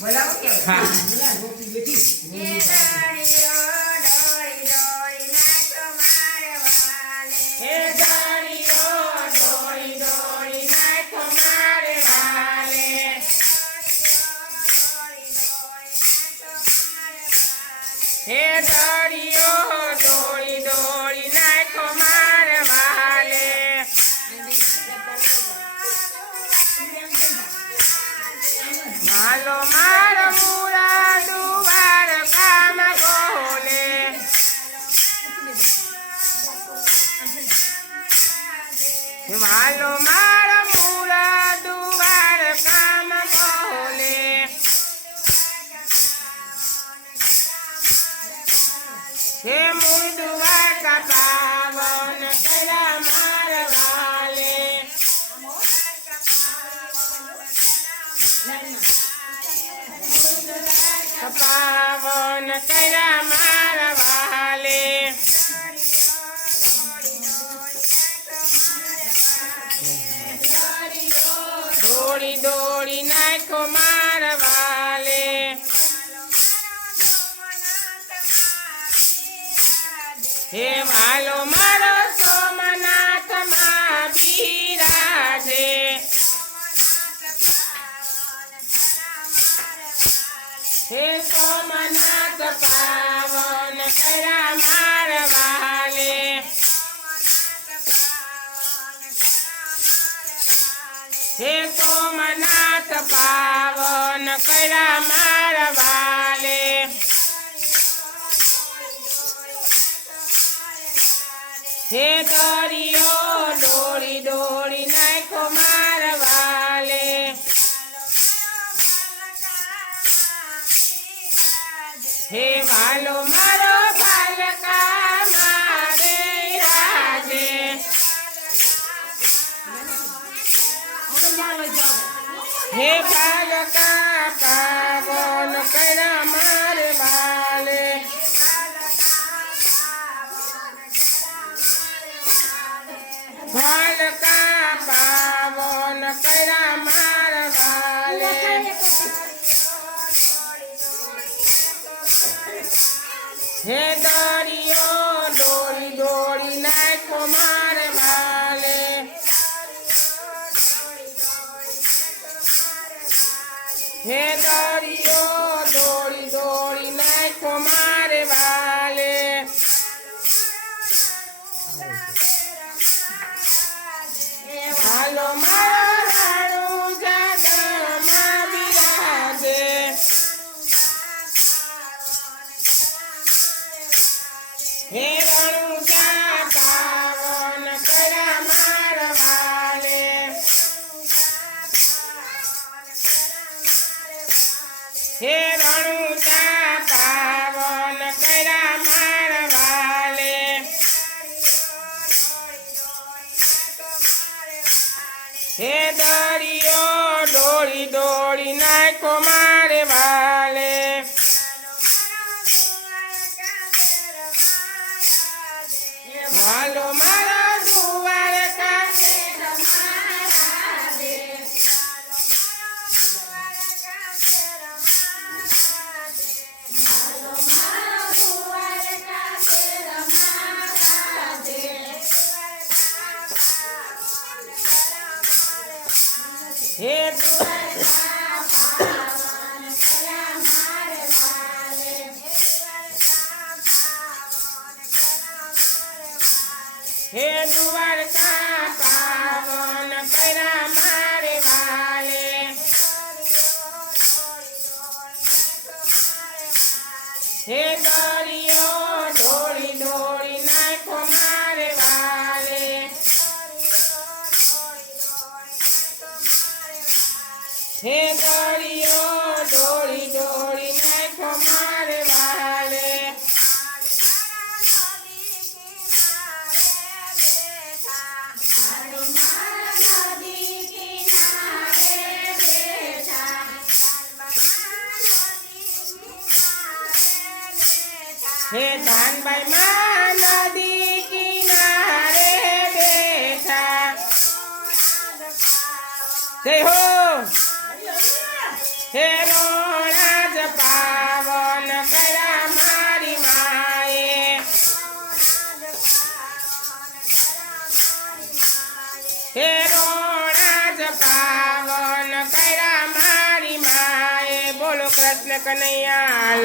બોલાવો કે હા બોલા ગોપી બેઠી હે દાડીઓ દોડી દોડી નાખો મારે વાલે હે દાડીઓ દોડી દોડી નાખો મારે વાલે હાલો મારો મુરા દુવાર કામ બોલે હાલો મારો મુરા દુવાર કામ બોલે હે મુદુવાર કા પાવન કરા માર વાલે પાવન કરા માર વાલે દોડી દોડી નાખો માર વાલે હે વાલો મારો સોમનાથ માં બિરાજે હે સોમનાથ પાવન કરા માર વાલે હે સોમનાથ પાવન કરા માર વાલે હે દરિયો દોડી દોડી નાખો માર વાલે હે વાલો મારો બાલકા મારે રાજે હે બાલકા પાવન કરા માર વાલે બાલકા પાવન કરા માર વાલે હે દરિયો દોડી દોડી નાખો માર વાલે હે દરિયો દોડી દોડી નાખો માર વાલે હાલો મારો રાણું જગમાં બિરાજે હે રણુજા પાવન કરા માર વાલે હે રણુજા પાવન કરા માર વાલે હે દરિયો દોડી દોડી નાખો મારે વાલે હાલો મારા દુવાર કાકે હે હે દ્વારકા પાવન કરા મારે વાલે હે દરિયો દોડી દોડી નાખો મારે વાલે હે દરિયો દોડી દોડી નાખો મારે વાલે હે ધાનભાઈ માં નદી કિનારે બેઠા જય હો હે રો પાવન કર્યા મારી માએ હે રોણા જ પાવન કર્યા મારી માએ બોલો કૃષ્ણ કનૈયા